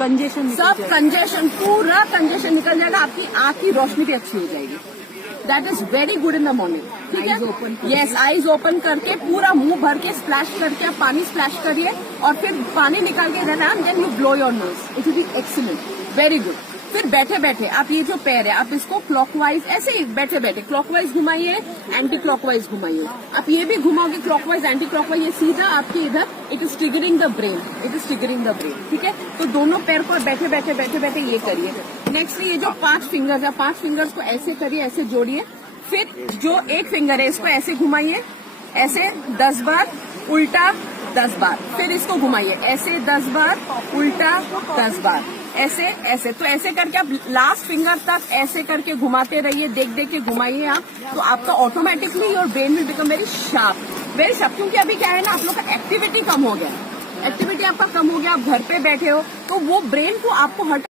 Congestion सब congestion, पूरा congestion निकल जाएगा, आपकी आँख की रोशनी भी अच्छी हो जाएगी। That is very good in the morning. ठीक है, यस, आईज ओपन करके पूरा मुंह भर के स्प्लैश करके आप पानी स्प्लैश करिए और फिर पानी निकाल के then you blow your nose, it will be excellent, very good. फिर बैठे बैठे आप ये जो पैर है आप इसको क्लॉकवाइज, ऐसे ही बैठे बैठे क्लॉकवाइज घुमाइए, एंटी क्लॉकवाइज घुमाइए। आप ये भी घुमाओगे क्लॉकवाइज एंटी क्लॉकवाइज, ये सीधा आपके इधर, it is triggering the brain, it is triggering the brain. ठीक है, तो दोनों पैर को बैठे बैठे ये करिए। नेक्स्ट ये जो 5 फिंगर्स है, 5 फिंगर्स को ऐसे करिए, ऐसे जोड़िए। फिर जो एक फिंगर है इसको ऐसे घुमाइए, ऐसे 10 बार, उल्टा 10 बार। फिर इसको घुमाइए ऐसे 10 बार, उल्टा 10 बार, ऐसे ऐसे। तो ऐसे करके आप लास्ट फिंगर तक ऐसे करके घुमाते रहिए, देख देख के घुमाइए आप, तो आपका automatically your brain will become very sharp, very sharp. क्योंकि अभी क्या है ना, आप लोग का एक्टिविटी कम हो गया, एक्टिविटी आपका कम हो गया, आप घर पे बैठे हो, तो वो ब्रेन को आपको हट